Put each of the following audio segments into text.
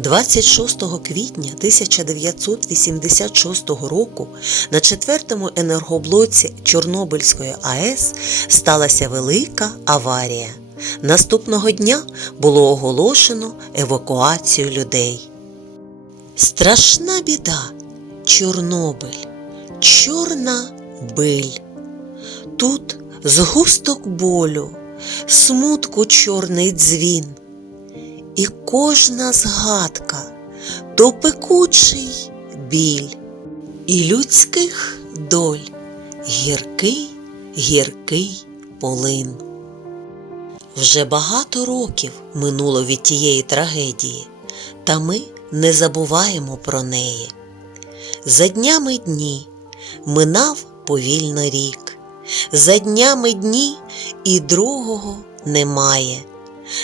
26 квітня 1986 року на четвертому енергоблоці Чорнобильської АЕС сталася велика аварія. Наступного дня було оголошено евакуацію людей. Страшна біда Чорнобиль, чорна биль. Тут згусток болю, смутку чорний дзвін, і кожна згадка то пекучий біль, і людських доль гіркий, гіркий полин. Вже багато років минуло від тієї трагедії, та ми не забуваємо про неї. За днями дні минав повільно рік, за днями дні і другого немає.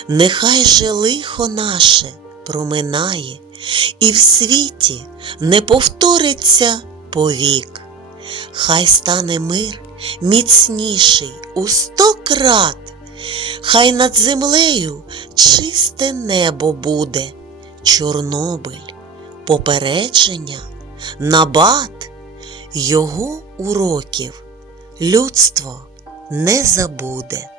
Нехай же лихо наше проминає, і в світі не повториться повік. Хай стане мир міцніший у сто крат, хай над землею чисте небо буде, Чорнобиль, попередження, набат, його уроків людство не забуде.